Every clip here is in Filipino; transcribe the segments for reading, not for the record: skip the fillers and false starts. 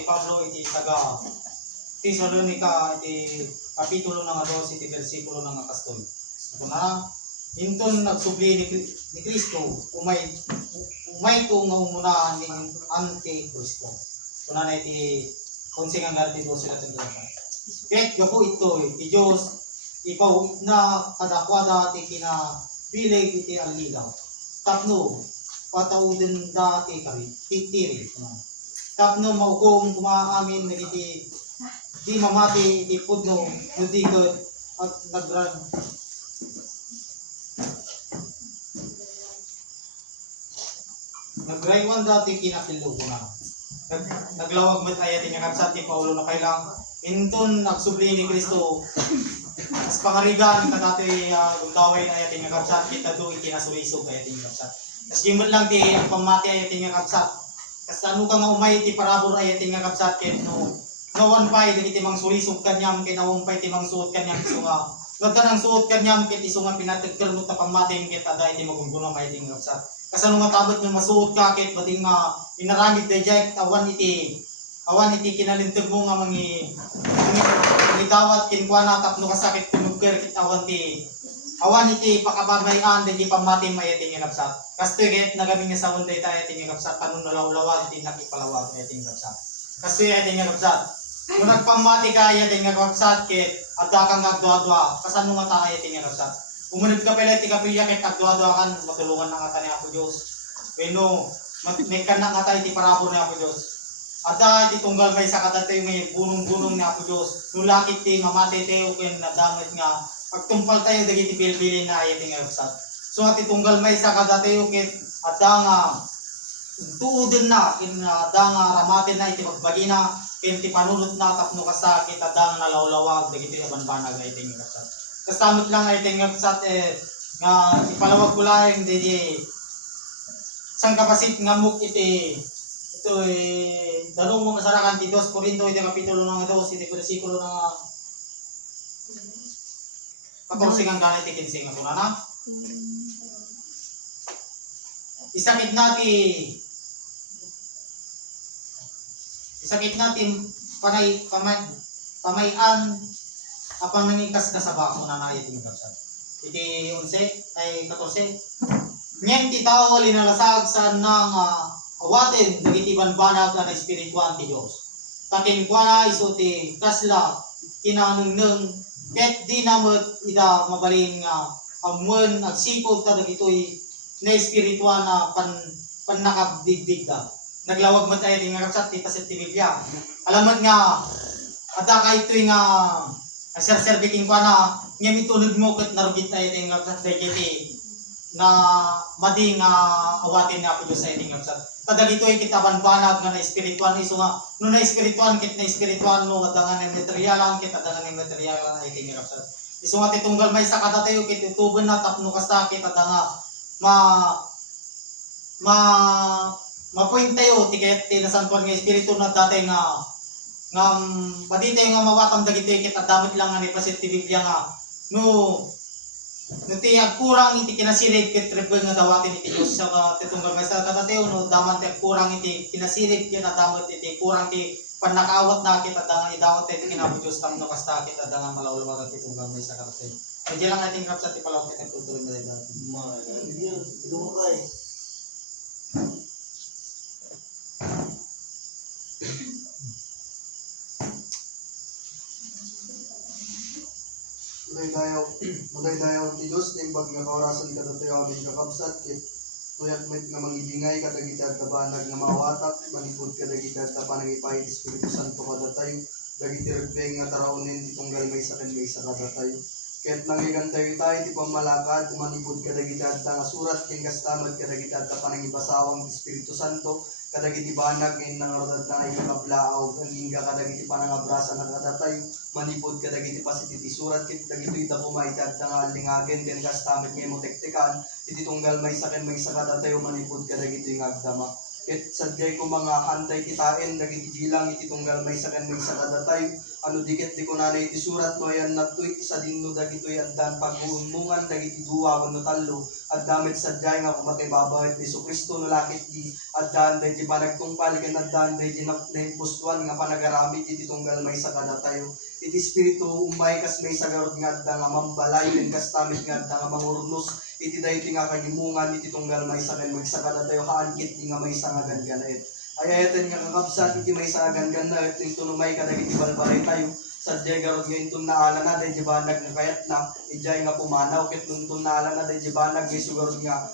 ni Pablo iti taga Tesalonica iti kapitulo nga 12 iti bersikulo nga kastoy. Kuna inton nagsubli ni Kristo umay to nga umunahan ni Antikristo. Kuna na iti konseng nga galti 12 natin doon. Kahit gapo ito ti Diyos ipawit na kadakwada ti kinabilig iti alilaw. Tapno patauden dati kari titiri. Tapno maukom kumaamin nagiti di mamati iti pudno nudigod at nagrad nagraywan dati kinapilo ko na. Naglawag met ayat nga kapsat ni Paulo na kailang inton nagsubli ni Kristo as pangarigan kadati gaway ayat nga kapsat kita do itinasulisog ayat nga kapsat. As gimot lang ti ang pamati ayat nga kapsat. Kas ano ka nga umay ti parabor ayat nga kapsat ket no nawan pay dagiti mang sulisog kanyam ket nawon pay ti mang suot kanyam isu nga ganda nang suot kanyam ket isu nga pinatagkel mo ta pamati ket ada iti magungunam ayat nga kapsat. Kasano nga tabot nga masuot ka ket bading nga inaramid dayjay awan iti kinalinteg mo nga mangi dawat kinkwana tapno kasakit tunugker ket awan iti pakabagayan dagiti pamati mayati nga kapsat. Kasto ket nagami nga sawon dayta iti nga kapsat panon nalawlawag iti nakipalawag iti nga kapsat. Kasto iti nga kapsat. Kung nagpamati ka iti nga kapsat ket adda kang agduadua kasano nga ta iti nga kapsat. Umunod ka pala iti kapilya ket agduadua kan matulungan na nga ta ni Apo Dios. Wenno may kana nga ta iti parabor ni Apo Dios. Adda iti tunggal may sakadate may bunong-bunong ni Apo Dios. Nulakit ti mamati tayo ken nadamit nga pagtumpal tayo dagiti bilbilin na iti nga kapsat. So ati tunggal may sakadate ket adda nga tuuden na ken adda nga ramaten na iti pagbagina ken ti panulot na tapno kasakit adda nga nalawlawag dagiti banbanag iti nga kapsat. Kasamot lang ay tingap sa nga ipalawag ko lang di sang kapasit ngamuk iti ito dalong mga sarakan ti 2 Korinto iti kapitulo nga 2 iti bersikulo nga 14 nga ganit iti 15 nga kunana. Isakit natin pamayan apang nangikas ka sa bako na nayat yung kapsat. Iti 11 ay 14. Ngayon ti tao linalasag saan nang awaten dagiti banbanag na espirituan ti Dios. Takin kwa na iso ti kasla kinanungneng ket di namot ida mabalin nga amwen agsipog ta dagitoy na espirituan na nakabdigdig ka. Naglawag mo tayo nga kapsat ti paset ti Biblia. Alamat nga ada kay itoy nga serbiking pa na nga mitulog mo ket narugit tayo ting kapsat dagiti na mading awatin nga Apo Dios sa iting kapsat. Kadagito ay kitabanbanag nga na espirituan iso nga no na espirituan ket na espirituan no adda nga na materialan ket adda nga na materialan ay iting kapsat. Iso nga titunggal may sakata tayo ket tutuben na tapno kasta ket adda nga ma-point tayo tiket tinasantuan nga espiritu na datay nga paditay nga mawatang dagiti ket adamit lang nga ni paset ti Biblia nga no ti agkurang iti kinasirib ket rebel nga dawatin iti Dios sa titunggal may sa katateo no daman ti agkurang iti kinasirib ket adamit iti kurang ti pannakaawat na ket adda nga idawat iti kinabu Dios tapno kasta ket adda nga malawlawag iti tunggal may sa katateo. Kaya lang ating kapsat ti palawag ket tutuloy na dati. Dumukay. Muday dayaw ti Dios nimbag nga kaorasan kadatayo amin kakabsat ket tuyat met nga mangibingay kadagiti agtabanag nga mawatak manipud kadagiti agtapanangipay Espiritu Santo kadatayo dagiti regbeng nga tarawnen ti tunggal may sa kadatayo ket nangyigan tayo ti pamalakad manipud kadagiti agta nga surat ken kastamad kadagiti agtapanangibasawang Espiritu Santo kadagiti banag ngayon nangarodad na ay kablaaw ang lingga kadagiti panangabrasa na kadatay manipod kadagiti pasititi surat kit dagiti ita pumaitad nga lingagen ken kastamit ngayon mo tektekan iti tunggal may saken may sakadatayo manipod kadagiti nga agdama Ket sadyay ko mga hantay kitain dagiti bilang iti tunggal may sakan may sakada tayo. Ano dikit di ko na iti surat no ayan natoy isa din no dagitoy addan pag-uumungan dagiti duwa wenno tallo. At damit sadyay nga kumatay babawit ni Kristo no lakit di addan dagiti panagtungpal ken addan dagiti naimpustuan nga panagaramid iti tunggal may sakada tayo. Iti espiritu umay kas may sagarod nga adda nga mambalay ken kas tamit nga adda nga mangurnos iti dayti nga kagimungan iti tunggal may sakan magsakada tayo haankit di nga may sangagan ganaet. Ayayaten nga kakabsat iti may sangagan ganaet iti numay kadagiti balbalay tayo. Sadyay garod nga intun naala na dahil jibanag nga kayat na ijay nga pumanaw ket nuntun naala na dahil jibanag nga sugarod nga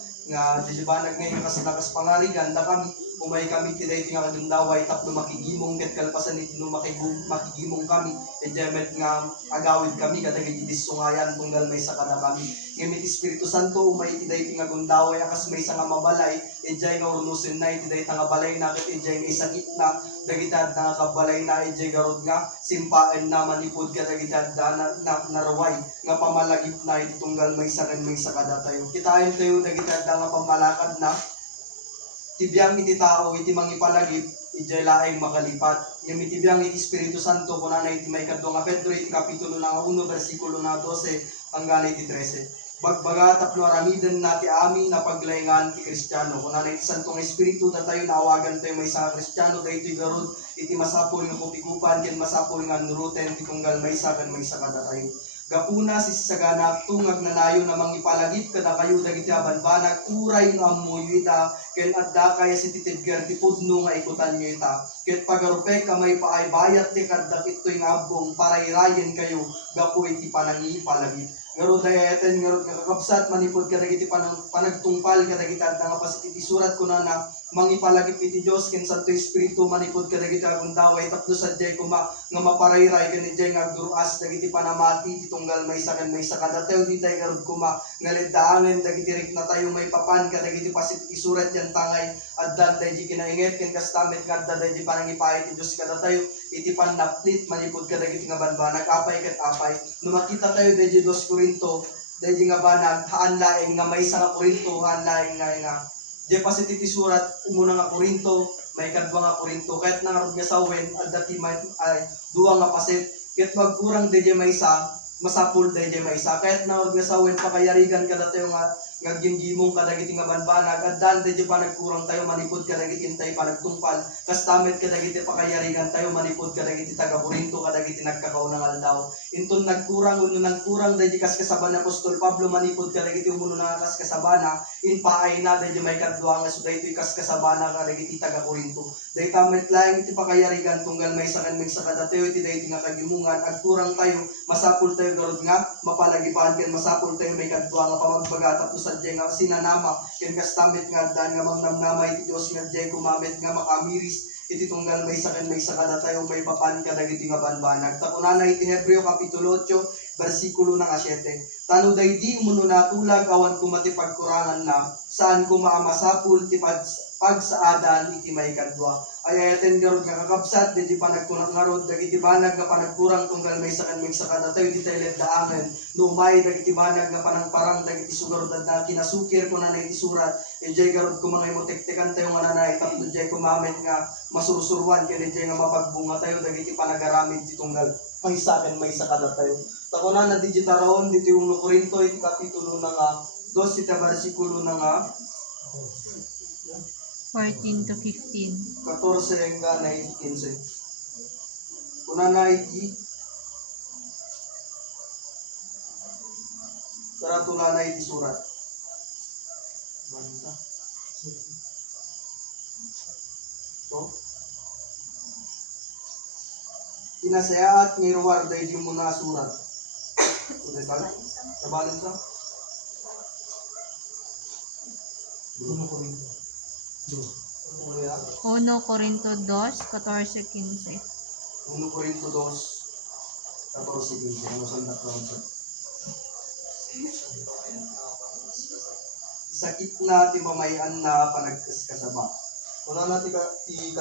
jibanag nga ikasalakas pangarigan na kami umay kami tiday nga kadundaway tapno makigimong ket kalpasan iti no makigimong kami ijay nga agawid kami kadagiti disungayan tunggal may sakada kami ngamit Espiritu Santo umay tiday nga gundaway akas may nga mabalay ijay nga urnusin na iti nga balay na ket ijay nga isangit na dagitad nga kabalay na ijay garod nga simpaen na manipod kadagitad na naraway nga pamalagip na iti tunggal may sakada tayo kitain tayo dagitad nga pamalakad na tibiyang iti tao iti mangipalagip ijay laeng makalipat yung itibiyang iti Espiritu Santo kunana iti may kadto nga Pedro iti kapitulo nga 1 bersikulo nga 12 hanggang iti 13 bagbaga tapno aramiden nati ami na paglayngan ti Kristiyano kunana iti santong Espiritu tayo naawagan tayo may sa Kristiyano daytoy garud iti masapul nga kupikupan ken masapul nga nuruten ti tunggal may sakada tayo gapuna si sagana tungag nanayo na mangipalagip kada kayo dagiti abanbanag uray no ammoy ita ken adda kaya si titidger ti pudno nga ikutan nyo ita ket pagarupe kamay paay bayat ti kaddak itoy nga abong parairayen kayo gapu iti panangipalagip garud dayaten garud nga kakabsat manipod kadagiti panagtungpal kadagiti adda nga pasit iti surat kunana mangipalagip iti Dios ken Santo Espiritu manipod kadagiti agundaway tapno sadyay kuma nga maparayray ken ijay nga agduruas dagiti panamati iti tunggal may sakada tayo di tayo garud kuma nga leddaangen dagiti rikna tayo may papan kadagiti pasit iti surat yan tangay addan daydi kinainget ken kastamit nga adda daydi panangipay iti Dios kada tayo iti panaplit manipod kadagiti nga banbanag apay ket apay no makita tayo daydi 2 Korinto daydi nga banag haan laeng nga may nga Korinto haan laeng nga di pasit iti surat umuna nga Korinto may kadwa nga Korinto kahit nangarod nga sawen adda ti ay duwa nga pasit ket magkurang daydi may isa masapul daydi may isa kahit nangarod nga sawen pakayarigan kada tayo nga ginggimong kadagiti nga banbanag addan daydi pa nagkurang tayo manipod kadagiti intay panagtungpal kastamit kadagiti pakayarigan tayo manipod kadagiti taga Korinto kadagiti nagkakaunang aldaw inton nagkurang uno nagkurang daydi kas kasaban Apostol Pablo manipod kadagiti umuno nga kas kasabana in paay na daydi may kadwa nga so daytoy kas kasabana kadagiti taga Korinto day tamit laeng iti pakayarigan tunggal may sakada tayo iti daydi nga kagimungan agkurang tayo masapul tayo garud nga mapalagipan ken masapul tayo may kadwa nga pamagbaga tapos sadyay nga sinanama ken kastamit nga addan nga mangnamnamay iti Dios nga diay gumamit nga makamiris iti tunggal may sakada tayo may papan kadagiti nga banbanag takunana iti Hebreo kapitulo 8 bersikulo nga 7 tano daydi umuno natulag awan ko mati pagkurangan na saan ko maamasapul ti pagsaadan iti may kadwa ayayaten garud nga kakabsat diti panagkunang ngarod dagiti banag nga panagkurang tunggal may sakada tayo di tayo leddaangen no umay dagiti banag nga panangparang dagiti sugarod adda kinasukir ko na iti surat enjay garud ko mga imotektekan tayo nga nanay tapno jay kumamit nga masursuruan ken enjay nga mapagbunga tayo dagiti panagaramid ti tunggal may sakada tayo takuna na digitaron diti 1 Korinto iti kapitulo nga 2 iti bersikulo nga 14 to 15. 14 hanggang 15. Kuna na iti karatula na iti surat. Bansa. So, inasayaat ni Ruwar dahil yung muna surat. Uday pala? Nabalin sa? Uno Korinto 2. 1 Corinto 2, 14, 15. 1 Korinto 2, 14, 15. Ano sandak lang ito? Sakit na ti mamayan na panagkasaba. Una na ti 14.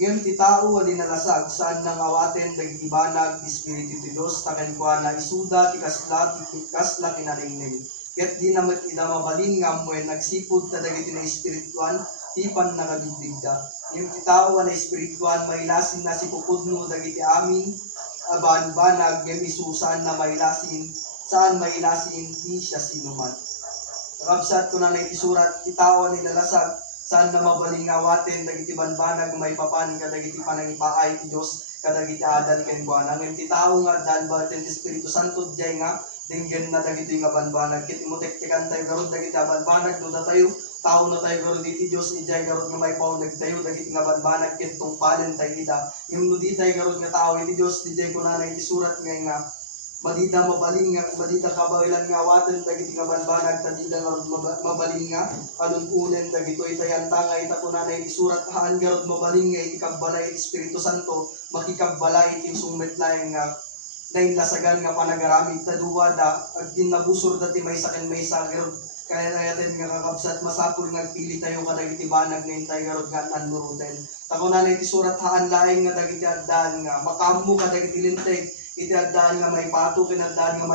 Ngayon ti tao ali nalasag saan nang awaten dagiti banag di espiritu ti Dios taken kwa na isuda ti kasla kinaningning. Ket di namat ida mabalin nga mo nagsipod ta dagiti na espirituan tipan nakabigdigda. Yung tao na espirituan may lasin na si pupudno dagiti amin banbanag ngem isusan na may lasin saan may lasin di siya sinuman. Kakabsat ko na isurat ti tao ni nalasag saan na mabalin nga waten dagiti banbanag may papan kadagiti panangipaay ti Dios kadagiti adal ken buana ngem ti tao nga dan baten ti Espiritu Santo jay nga dinggen na dagiti nga banbanag ket imotek ti kantay garod dagiti banbanag do tayo tao na tayo garod iti Dios ijay garod nga may paunag tayo dagiti nga banbanag ket tungpalen tayo ida imno di tayo garod nga tao iti Dios dijay kunana iti surat nga madida mabaling nga madida kabawilan nga waten dagiti nga banbanag tadida garod mabaling nga alununen dagito itayan tangay ita kunana iti surat haan garod mabaling nga iti kabbalay iti Espiritu Santo makikabbalay iti sungmetlaeng nga nainlasagan nga panagaramid taduwa da ag ginabusor dati may saken may sagero kaya natin nga kakabsat masapul nga pili tayo kadagiti banag nga intay garod nga nanuruten tako na iti surat haan laeng nga dagiti addaan nga makamu kadagiti linteg iti addaan nga may pato kinaddaan nga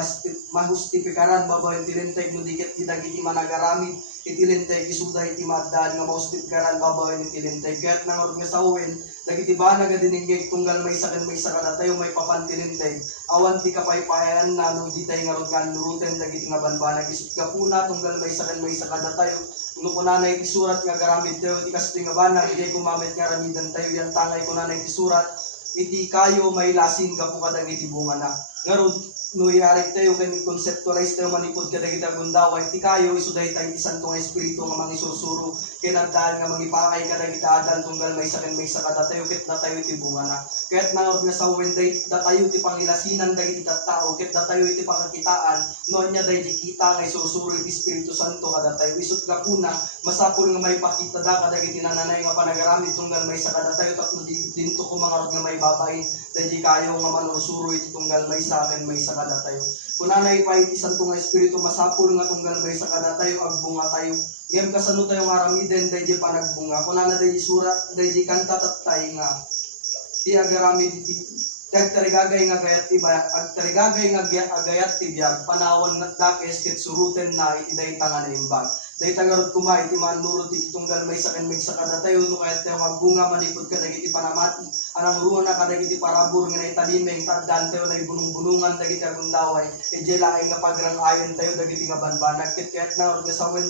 mahustipikaran babaen ti linteg no dikit dagiti managaramid iti linteg isuda iti maaddaan nga mahustipikaran babaen iti linteg ket nangod nga sawen dagiti banag nga dininggeg tunggal may saken may sakada tayo may papantilinteg awan ti kapaypayan na no di tayo nga rod nga nuruten dagiti nga banbanag isut ka puna tunggal may saken may sakada tayo no kunanay iti surat nga garamid tayo iti kastoy nga banag iti kumamit nga ramidan tayo yan tangay kunanay iti surat iti kayo may lasin ka po kadagiti bunga na ngarod no iarik tayo ken conceptualize tayo manipod kadagiti agundaway iti kayo isuday tayo iti santo nga espiritu nga mangisusuro kinadaan nga mangipakay kadagiti adal tunggal may saken may sakada tayo ket datayo iti bunga na ket nangod nga sawen datayo iti pangilasinan dagiti tattao ket datayo iti pangkitaan no anya day kita nga isusuro iti Espiritu Santo kada tayo isut ka puna masapul nga may pakita da kadagiti nananay nga panagaramid tunggal may sakada tayo tapno dinto ko mga nga may babain daydi kayo nga manusuro iti tunggal may saken may sakada tayo kunanay pa iti santo nga espiritu masapul nga tunggal may sakada tayo agbunga tayo ngem kasano tayo nga aramiden daydi panagbunga kunana daydi surat daydi kanta tattay nga ti agaramid iti agtarigagay nga gayat ti bayak agtarigagay nga agayat ti biag panawon nga dakes ket suruten na iti dayta nga naimbag dayta garod kumay iti manurot iti tunggal may saken may sakada tayo no kayat tayo magbunga manipod kadagiti panamati anang ruona kadagiti parabur nga naitalimeng taddan tayo na ibunong-bunungan dagiti agundaway ije laeng nga pagrang-ayon tayo dagiti nga banbanag ket kaya't na nga sawen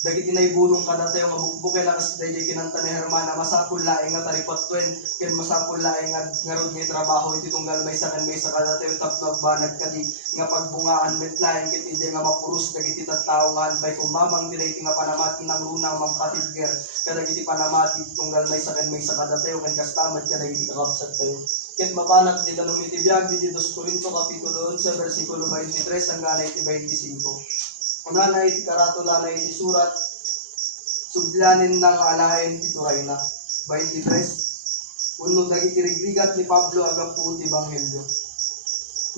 dagiti na ibunong kada tayo nga bukbukay lakas daydi kinanta ni Hermana masapul laeng nga taripatwen ken masapul laeng nga ngarod nga trabaho iti tunggal may saken may sakada tayo tapno agbanag kadi nga pagbungaan met laeng ket ije nga mapuros dagiti tattao nga anpay kumamang dili nga panamati ng runang mampatibger kadagiti panamati tunggal may saken may sakada tayo ken kastamad kadagiti kakabsat tayo ket mapanak di tanong iti biag di 2 Corinto kapitulo 11 bersikulo 23 hanggang iti 25 kunana iti karatula na iti surat sublanin ng alaen ti turay na 23 uno dagiti rigrigat ni Pablo agapu ti Ebanghelyo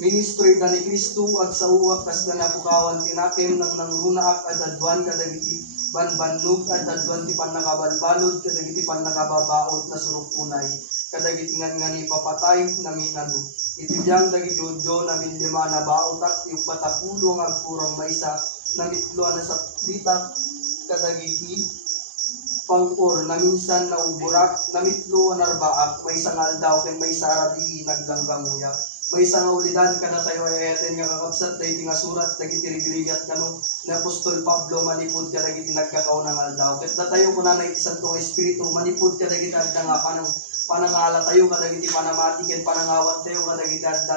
ministro ita ni Kristo ag sa uwak kas na napukawan tinakem ng nangrunaak adadwan kadagiti banbannog adadwan ti pannakabalbalod kadagiti pannakababaot na surukunay kadagiti ngan ni papatay namin nado iti biyang dagiti udyo namin lima na baotak yung batapulo nga agkurang maysa namitlo na sa litak kadagiti pangkor na minsan nauburak namitlo narbaak may sangal daw ken may sarabi naglangganguya may isang ulidan kada tayo ayaten nga kakabsat dagiti nga surat dagiti rigrigat kanu na Apostol Pablo manipod kadagiti nagkakaw ng aldaw ket datayo kunana iti santo espiritu manipod kadagiti adda nga panangala tayo kadagiti panamati ken panangawat tayo kadagiti adda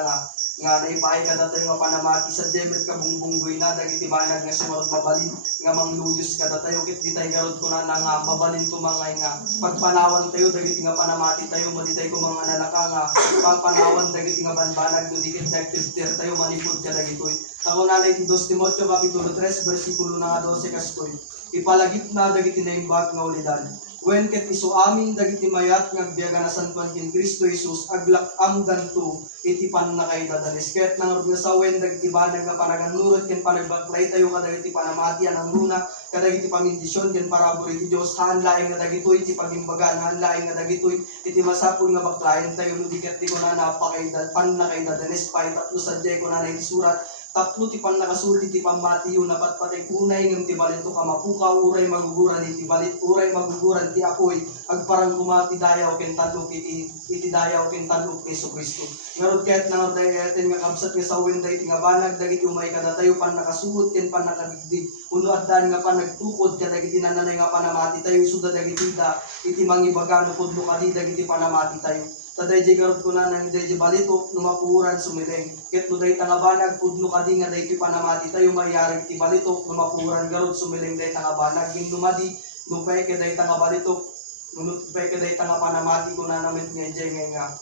nga naipay kada tayo nga panamati sa demet ka bungbunggoy na dagiti banag nga sumarot mabalin nga mangluyos kada tayo ket di tayo garod kunana nga mabalin kumangay nga pagpanawan tayo dagiti nga panamati tayo maditay ko mga nalaka nga pagpanawan dagiti nga banbanag no dikit dagtir tayo manipod kadagitoy tako nanay ti 2 Timoteo kapitulo 3 bersikulo na 12 kastoy ipalagip na dagiti naimbag nga ulidan wen ket isu amin dagiti mayat nga agbiaga na santuan ken Kristo Jesus aglak amganto iti pannakay dadanes ket nang sawen dagiti banag nga panaganurot ken panagbaklay tayo kadagiti panamati anang runa kadagiti pamindisyon ken parabor iti Dios haan laeng nga dagitoy iti pagimbagan haan laeng nga dagitoy iti masapul nga baklayen tayo no diket di ko na napakay pannakay dadanes pay tatlo sadya ko na iti surat Tatlo ti pan nakasulti ti pamatiyo na patpatay unay ngem ti balito ka mapukaw uray maguguran iti balit uray maguguran ti apoy agparang kumati dayaw ken tanlok iti dayaw ken tanlok ni Hesus Kristo. Ngarod ket nangarday aten nga kabsat nga sawen dayti nga banag dagiti umay kadatayo pan nakasuot ken pan nakabigdi. Uno addan nga pan nagtukod kadagiti nananay nga panamati tayo suda dagiti da iti mangibagano pudno kadi dagiti panamati tayo. Taday di garod ko na nang di balito numapuran sumileng. Ket no day tangabanag pudno kadi nga day ti panamati tayo mayari ti balito numapuran garod sumileng day tangabanag gin numadi nupay ke day tangabalito nupay ke day tanga panamati ko na namet nga jay nga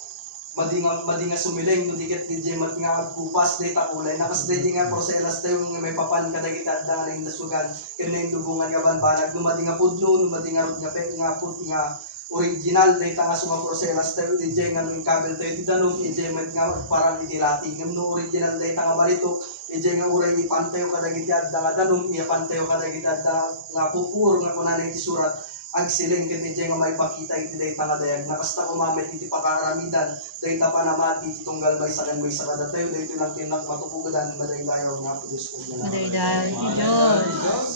madinga sumileng no diket di jay mat nga agkupas day takulay nakas day nga proselas tayo nga may papan kadagiti adda nga indasugan ken na indugungan nga banbanag numadi nga pudno numadi nga rod nga pek nga pud nga original data nga suma proselas tayo di jay nga nung kabel tayo di danong di jay nga parang itilati ngam no original data nga balito di jay nga uray ipantayo kadagiti adda nga danong ipantayo kadagiti adda nga pupur nga kunanay ti surat ag siling ken di jay nga maipakita iti data nga dayag nakasta kumamet iti pakaramidan data panamati iti tunggal may sakan may sakada tayo dito lang tinak matupugadan maday dayaw nga po Diyos ko na Maday ti Diyos.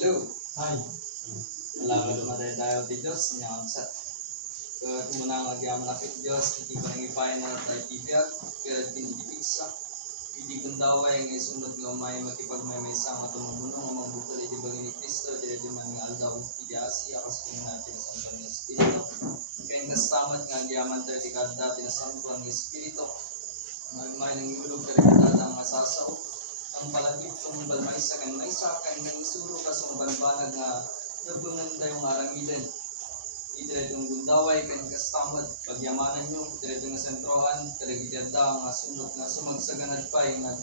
Hello. Hi. Alaga dumaday tayo ti Diyos, niya sa muna nga diyaman na kit Diyos, iti panangipay na tayo tibiyag, kaya tinitipigsa, iti kundaway nga isunod nga may makipagmamaysa nga tumumunong nga mambukal iti bagay ni Kristo, iti man nga aldaw iti asi, akas kong natin sa Santo ng Espiritu. Kaya nga stamat nga diyaman tayo ti kada tinasampuan ng Espiritu, may nangulog karikatad ang masasaw, ang palagip kung balmaysa kan maysa kan nang isuro ka sa banbanag nga nabungan tayong aramidan. Itiretong gundaway kan kastamad pagyamanan nyo, itiretong nga sentrohan, kadagitiyada nga sunod nga sumagsaganad pa yung nga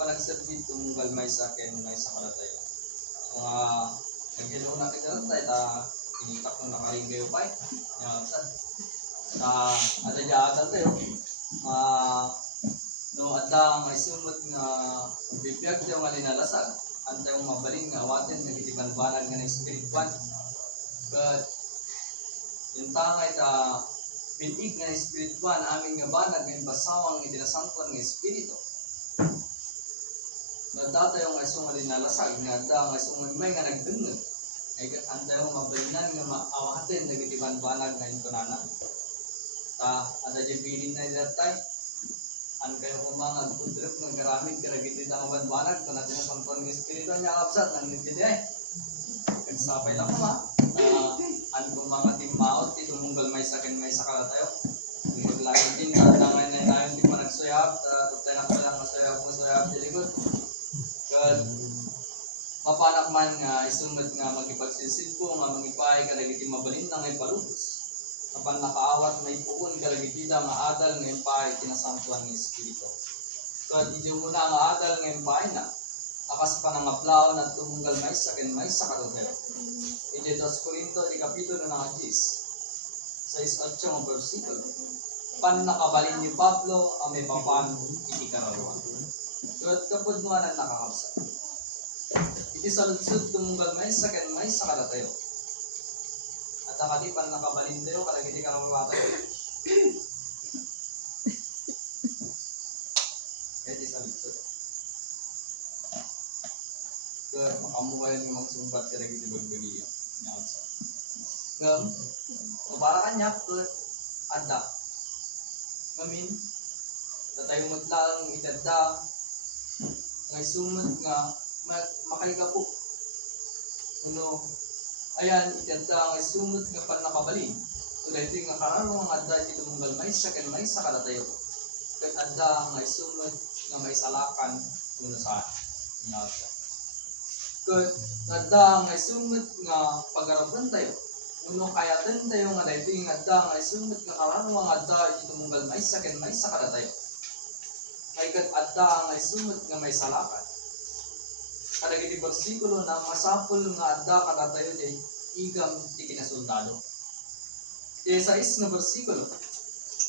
panagserbit kung balmaysa kan maysa kalatayo. Nga naghilaw na kita tayo, tinitak kong nakaringayo pa ada diyatan tayo. No adda nga isunod nga bibiyag daw nga linalasag antay mo mabalin nga awaten nagitiban banag nga espirituan but yung tangay ta binig nga espirituan amin nga banag nga basawang itinasampuan nga espiritu nadata yung isong nga linalasag nga adda nga isong may nga nagdungag ay antay mo mabalinan nga maawaten nagitiban banag nga intonana ada jabilin na ilatay an kayo kumangag kudrep ng garamit karagitid ang banbanag kung natin nasampuan ng espiritu niya kapsat ng nitid ay kagsapay lang ma an kumangag timmaot itumunggal may sakin may sakala tayo yung lagi din kadangan na tayo di pa nagsuyab tayo na ko lang masuyab di likod kaya mapanak man nga isumad nga magipagsisilpo nga magipay karagitid mabalin na ngay palubos kapan nakaawat may puon kalagitida nga adal ng empay tinasampuan ng Espiritu. Kaya di muna nga adal ng empay na akas pa ng aplaw na tumunggal may sakin may sakadotero. Iti 2 Corinto di kapitulo ng 10 6-8 ang versikulo. Pan nakabalin ni Pablo ang may papan iti kararuan. Kaya kapag mo na nakakapsa. Iti saludsud tumunggal may sakin may sakadotero. At nakalipan nakabalin tayo, kalagiti ka ng mga tayo. Kaya di sa litsot. Kaya makamukayan yung mga sumbat kalagiti bagbagiyo. Kaya, para kanya, ada. Ngamin, tatay mo lang itanda, ngay sumad nga, makaliga po. Ayan, itanda nga sumot nga pan nakabalin. Tulad ito nga kararo nga adda iti tumunggal may sakin may sakalatayo. Kat adda nga sumot nga may salakan kuno saan. Kat adda nga sumot nga pagarapan tayo. Uno kayatan tayo nga dito nga adda nga sumot nga kararo nga adda iti tumunggal may sakin may sakalatayo. Kay kat adda nga sumot nga may salakan. Kadagiti bersikulo na masapul nga adda kadatayo di igam ti kinasuldado. Di sa 6 nga bersikulo.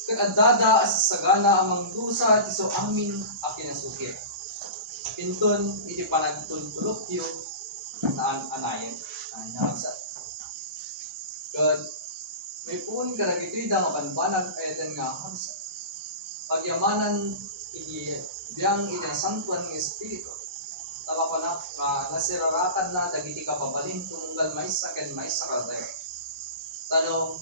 ket adada as sagana amang dusa ti so amin a kinasukir. Inton iti panagtultulokyo na anayen nasa. Ket may pun karagitoy da nga banbanag ayaten nga hamsa. Pagyamanan iti biyang iti santuan nga espiritu. Tama ko na nasirarakan na dagiti kapabalin tunggal maysa ken maysa kadatayo. Tano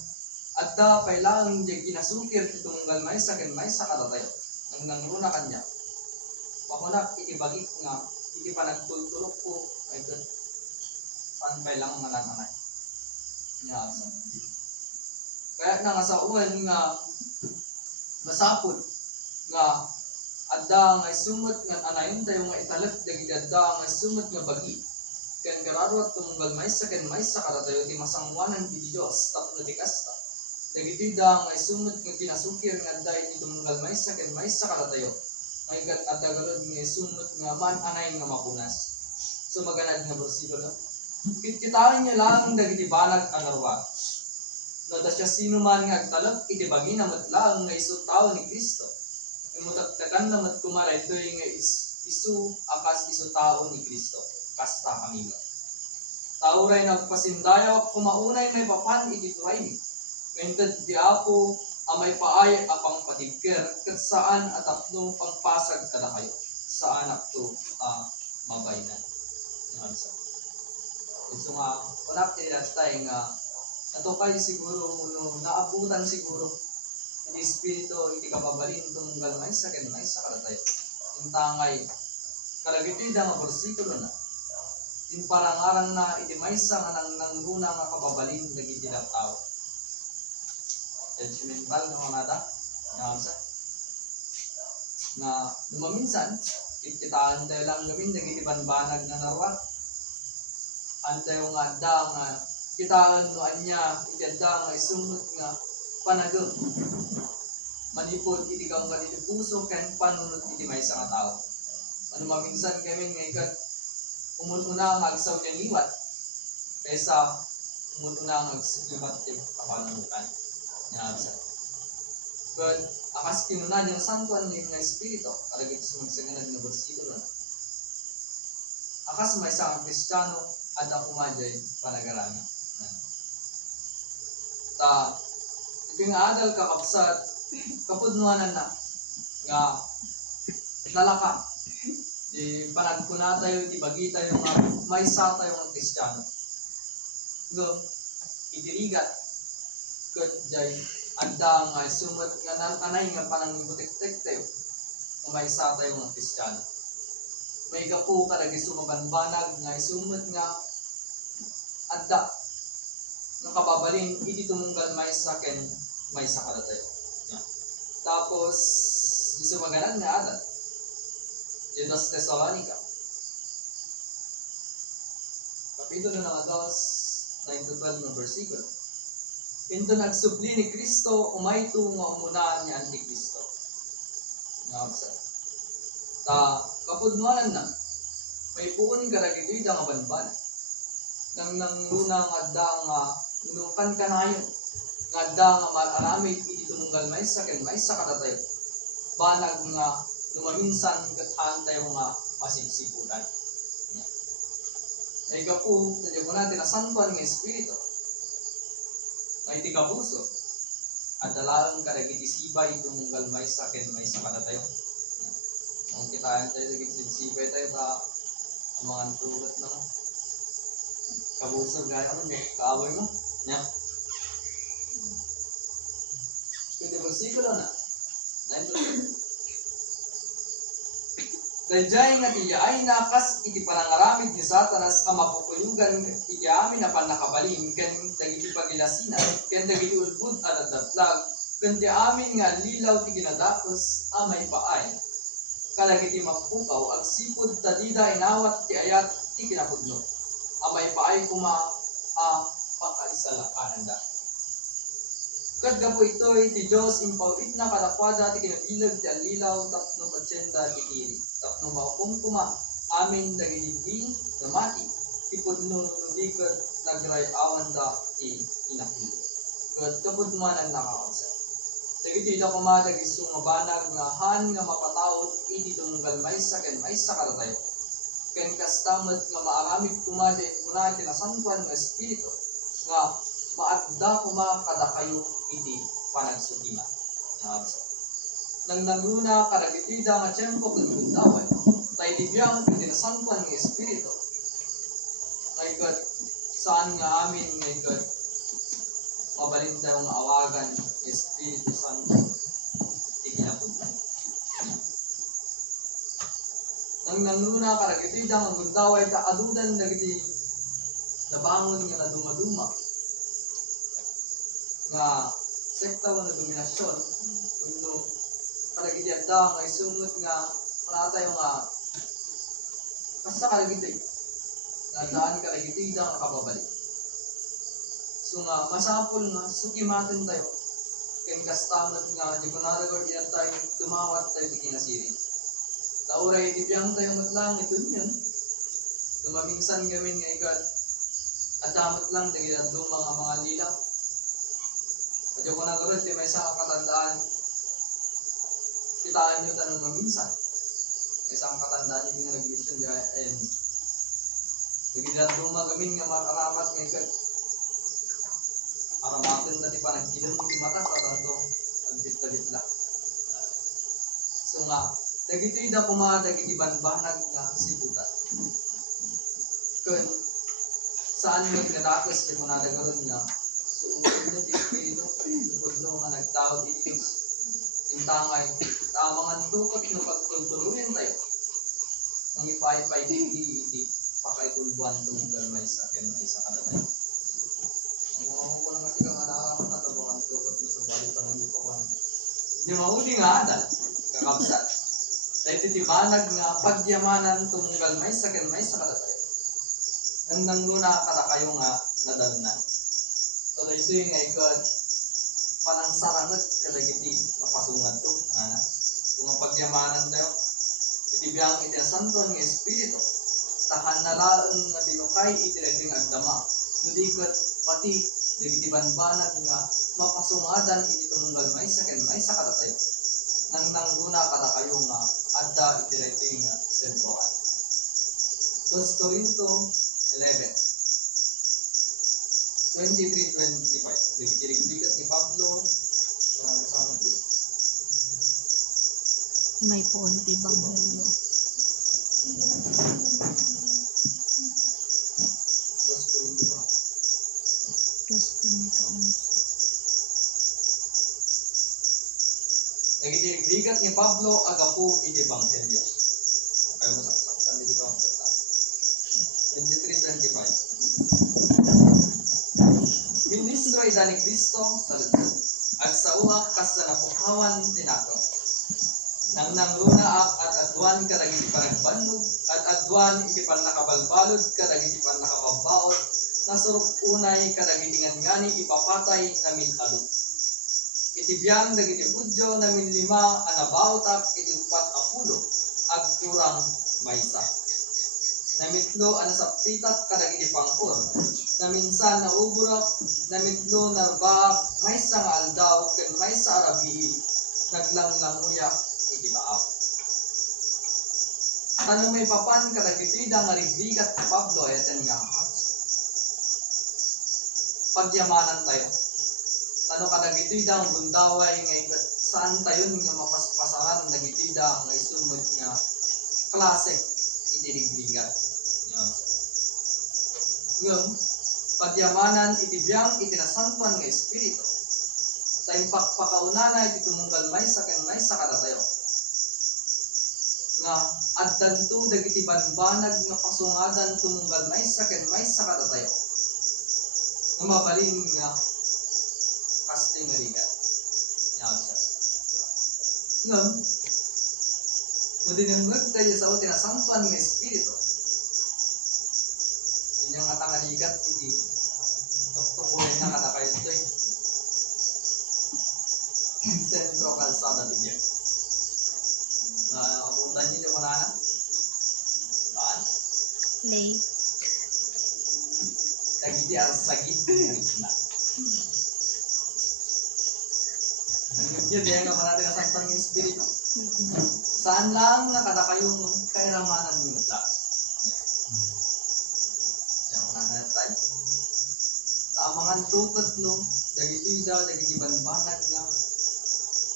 adda pailang di kinasukir ti tunggal maysa ken maysa kadatayo. Nang nangruna kanya. Pakunak iti bagik nga iti panagtultulok ko ay ket saan pailang manananay. Nyasa. Kaya na nga sa uwan nga masapod nga adda nga sumot nga anayon tayo nga italat dagiti adda nga sumot nga bagi ken kararo at tunggal maysa ken maysa kadatayo ti masangwanan ti Dios tapno ti kasta dagiti da nga sumot nga kinasukir nga adda iti tunggal maysa ken maysa kadatayo may kat adda garod nga sumot nga man anay nga mapunas. So maganad nga bersikulo kitkitaan niya lang dagiti banag anarwa no da siya sino man nga agtalak iti bagi na matlaang nga isu tao ni Kristo imutagtagan na matkumaray doy nga isu akas isu tao ni Kristo kasta kami mo tauray nagpasindayo kumaunay may papan iti turay mi ngayon di apo amay paay apang patigker kat saan atapno pangpasag kada kayo saan akto mabaynan yan sa so nga wala tayo nga ato kayo siguro no, naabutan siguro iti espiritu iti kababalin tunggal maysa ken maysa kadatayo. Yung tangay kalagitoy da nga bersikulo na. In parangaran na iti maysa nga nangruna nga kababalin dagiti tao. Judgmental nga manada nga sa na dumaminsan kitaan tayo lang gamin dagiti banbanag nga narwa. Antayo nga adda nga kitaan no anya iti adda nga isumot nga panagem manipod iti kanggal iti puso ken panunot iti maysa nga tao. Ano maminsan kami nga ikat umununa nga agsaw ti liwat kaysa umununa nga agsulimat ti kapanunutan nya sa. But akas kinuna ng santuan ni nga espiritu kadagiti sumagsaganad nga bersikulo. Akas may isang Kristiyano adda kumadjay panagaran. Ta ito nga adal kakapsat kapudnuanan na nga nalaka di panagkuna tayo iti bagi tayo nga maysa tayo nga Kristiyano no itirigat ket jay adda nga sumot nga nanay nga panangibutek-tek tayo nga maysa tayo nga Kristiyano may gapu kadagi sumabanbanag nga isumot nga adda nga kababalin iti tumunggal maysa ken maysa kadatayo. Yeah. Tapos di sumaganan nga adat. Di 2 Tesalonica. Kapitulo nga 2, 9-12 na bersikulo. Ito nagsubli ni Kristo umayto nga umunahan ni Antikristo. Nga ta kapudnuanan na may puon karagitoy da nga banbanan. Nang nangruna nga adda nga nunukan kanayon nga adda nga malaramid iti tumunggal maysa ken maysa kadatayo banag nga lumaminsan kathan tayo nga masipsiputan. May gapu dadyo ko natin na santuan nga espiritu may tikapuso at dalaang kadagiti sibay tumunggal maysa ken maysa kadatayo. Ang kitaan tayo dagiti sibay tayo ta ang mga tulad na kabusog nga naman eh, kaaway mo. Nya. Ito bersikulo na. 9-12. Dayjay nga tiya ay nakas iti panangaramid ni Satanas ang mapupulugan iti amin na panakabalin ken dagiti pagilasinan ken dagiti ulbud at adatlag ken ti amin nga lilaw ti ginadakos amay paay kadagiti mapukaw agsipud tadida inawat ti ayat ti kinapudno amay paay kuma pakaisalakanan da. Kadga po ito ti Diyos impawit na kadakwada ti kinabilag ti alilaw tapno patsyenda ti kiri. Tapno maupong kuma amin nagigindi na mati ti pudno nudikat nagray awan da ti inakilo. Kat kapud man ang nakakausa. Dagiti da kumadag iso nga banag nga han nga mapataot iti tumunggal maysa ken maysa kadatayo. Ken kastamot nga maaramid kumade kuna iti nasantuan nga espiritu nga maadda kuma kada kayo iti panagsugima. Nang naguna kadagiti da nga tiyempo ken gudaway. Tay tibiyang iti nasantuan nga espiritu. Ngay God, saan nga amin ngay God mabalin daw nga awagan Espiritu Santo ikinapunta. Nang nangluna ka dagiti ang gundaway ta adudan dagiti nabangon nga naduma-duma nga sekta nga dominasyon kuno kadagiti adda nga isungot nga panatayo nga kasta kadagiti nga daan kadagiti nga kababalik. So nga, masapol nga, sukimatin tayo. Ken kastamot nga, di ko naragor iyan tayo, dumawat tayo di kinasiri. Tauray, di biyang tayo matlang, ito yun. Dumaminsan gamin nga ikad, adamot lang, di ginandong mga lilang. At yung ko nagorod, di may isang katandaan, kitaan nyo tanong maminsan. May isang katandaan, hindi nga nag-mission niya, ayun. Di ginandong magamin nga makaramat nga ikad. Aramatin na di pa nagkilom iti mata sa tanto agbit-bit lang. So nga, dagiti da pumadag iti banbanag nga sibutan. Kun saan nga ginadakos di punadagaron nga so unod iti espiritu tungkol no nga nagtawag iti intangay tamang ang tukot no pagtulturuyan tayo. Nang ipay-pay iti pakaitulbuan tunggal may sakyan ay sa kalatay. Ang mga kasi kang anak na tabakan tukot mo sa bali pa ng ipawan. Hindi mahuli nga adal, kakabsat. Dahil titibanag nga pagyamanan tunggal may sakyan may sa kalatay. Nang nangluna kada kayo nga nadalnan. So ito yung nga ikot, panangsarangat kadagiti mapasungat to. Kung ang pagyamanan tayo, itibiyang iti ang santon nga espiritu, tahan na laang nga tinukay itireging agdama. Hindi ikot, pati nagitiban banag nga mapasungadan iti tumunggal may sakyan may sa kadatayo. Nang nangluna kada kayo nga adda iti nga sentuhan. 2 Corinto 11:23-25. Nagitirig-bigat ni Pablo. Parang kasama dito. May punti bang hulyo? 2 Corinto ba? Plus punto 11. Nagitirig-bigat ni Pablo agapu iti Ebanghelyo. Kayo masaksakan dito pa sa ta. 23-25. Ministro ida ni Kristo sa lungsod. At sa uwak kas na napukawan tinako. Nang nangluna at adwan kadagiti panagbandog at adwan iti panakabalbalod kadagiti panakababaot nasurok unay kadagiti ngani ipapatay namin alo. Itibiyang dagiti budyo namin 5 anabautak iti 4 agkurang maysa. Namitlo anasaptitak kadagiti pangkur. Naminsan nauburak, namitlo narbaak maysa nga aldaw ken maysa arabii naglanglanguyak iti baak. Ano may papan kadagiti da nga rigbigat ni Pablo ayaten nga pagyamanan tayo. Tano kadagiti da ang gundaway nga saan tayo nga mapaspasaran dagiti da nga isunod nga klase iti rigbigat. Ngem pagyamanan itibiyang itinasantuan nga espiritu. Tayong pakpakaunana iti tumunggal maysa ken maysa kadatayo. Nga addanto dagiti banbanag nga pasungadan tumunggal maysa ken maysa kadatayo. Nga mabalin nga kasting nga rigat. Ngem no dinengeg tayo sa itinasantuan nga espiritu. Inyong atangaligat iti tuktukuhin na kada kayo ito sentro kalsada bigyan. Abutan niyo yung manana? Saan? Late. Dagiti arsagit na. Ang Yun, yan naman natin nasaktan ng Espiritu. Saan lang nakata kayong kairamanan nyo na lang. Yan ang nanatay. Tamangan tukot no, dagiti daw, dagiti banbanag nga,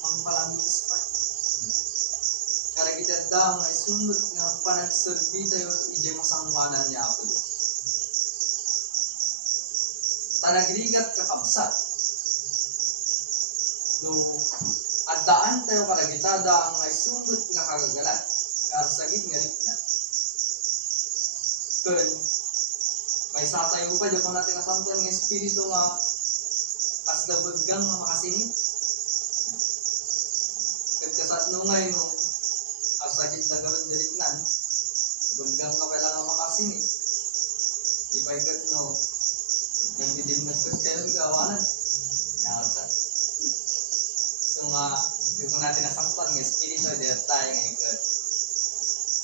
ang palangis pa. Karagitad daw nga isunod nga panagsulbi tayo, ijay masangwanan niya ako. Tanagrigat kakabsat. No, adaan tayo karagitada nga isunod nga kagagalan, karsagit nga rikna. Kun, may satayo pa dyan kung natin nasantuan ng Espiritu nga kaslabaggang nga makasingit. Kagkasat nung ngay nung asagit na garod diriknan, baggang ka pala nga makasingit. Di ba ikat no, nagdidimnag ka kayo ng gawanan. Nga, so nga, yung kung natin nasantuan ng Espiritu, dito tayo nga ikat.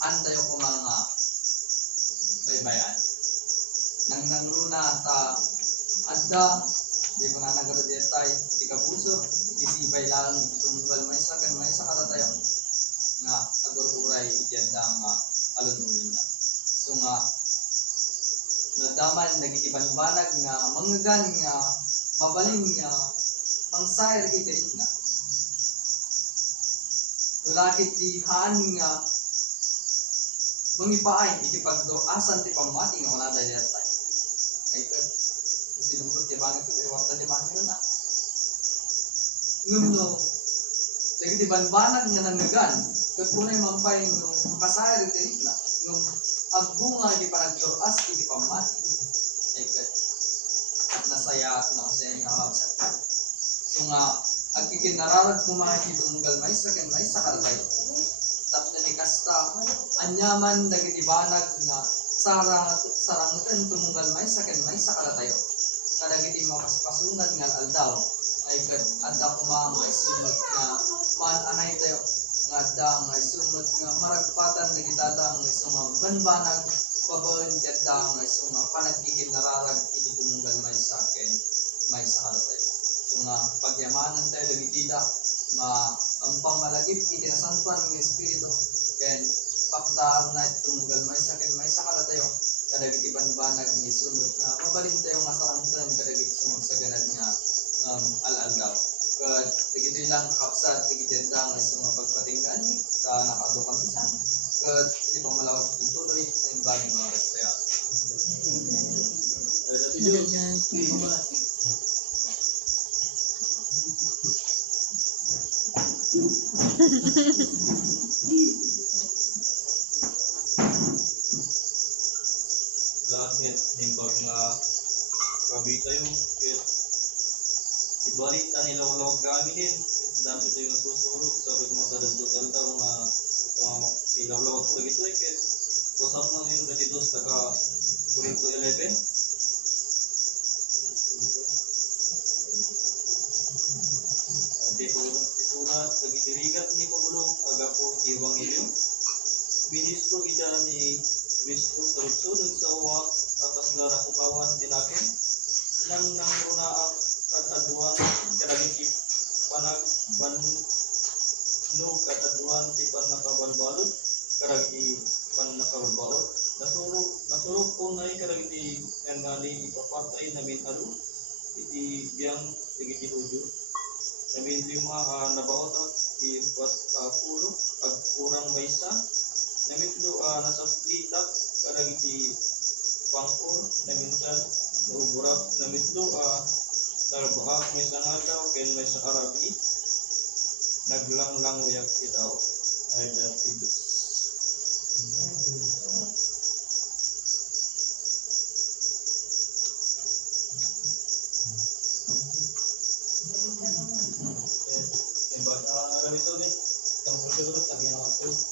Antayo ko mga baybayan. Nang nangruna ta adda di ko na nagaradetay di kabuso isibay lang iti tumugal may sa kada tayo nga agururay iti adda nga alunulun na so nga nadaman nagitibanbanag nga manggagan nga mabaling nga mangsayar iti na tulakit di haan nga mangipaay iti pagdurasan ti pamati nga wala tayo detay ay ito, sinumbot di bangit ito, iwarta di bangit na. Ngum no, lagi di banbanag nga nanggagan, kat punay mampay no, makasayar ito na. Ngum, agbunga di panagduras, di pamati. Ay kat, at nasaya at nakasaya nga kapsat. So nga, agkikinararag kumahin itong galmay sa karatay. Tapos na ni Kasta, anyaman nagitibanag nga, sarangutan tumunggal may sa kalatayo. Kadagiti makaspasunan nga aldaw ay adda kumang ay sumot nga maananay tayo nga adda nga sumot nga maragpatan na gitada nga sumang banbanag pabaon ti adda nga sumang panagkikit nararag iti tumunggal may sa kalatayo. So nga pagyamanan tayo dagitida nga ang pamalagip iti nasantuan ng Espiritu ken pakdar na tunggal may sa kalatayo kadagiti banbanag ni sunod nga mabalin tayo nga sarangutan kadagiti sumagsaganad nga al-aldaw kat digiti lang kakapsat digiti lang ay mga pagpatinggan ni sa nakado kami sa kat hindi pa malawag tuloy na yung bagong mga restaya. Lakit nimbag nga gabi tayo kit ibalik ta nilawlaw kami din dami tayo nga susurog sabi ko mga total daw nga ito nga ilawlaw ko lagi ito kit usap na yun dati dos taga Corinto 11 hindi po ilang isulat nagitirigat ni Pablo agapo Evangelyo ministro ida ni Kristo sa lugsunod sa uwak atas lara kukawan tinakin nang runaak at aduan kadagiti panagbanno kat aduan ti panakabalbalod kadagiti panakabalbalod nasurog po na kadagiti ngangali ipapatay namin alu iti biyang tigiti udyo namin lima nabaot at ti pulo ag kurang maysa namitlo nasa plitak kadagiti pangkur naminsan nauburak namitlo nalabahak may sa nadaw ken may sa arabi naglanglang uyak itaw ay dati Diyos. Imbag ito din, tamang siguro, tagyan ako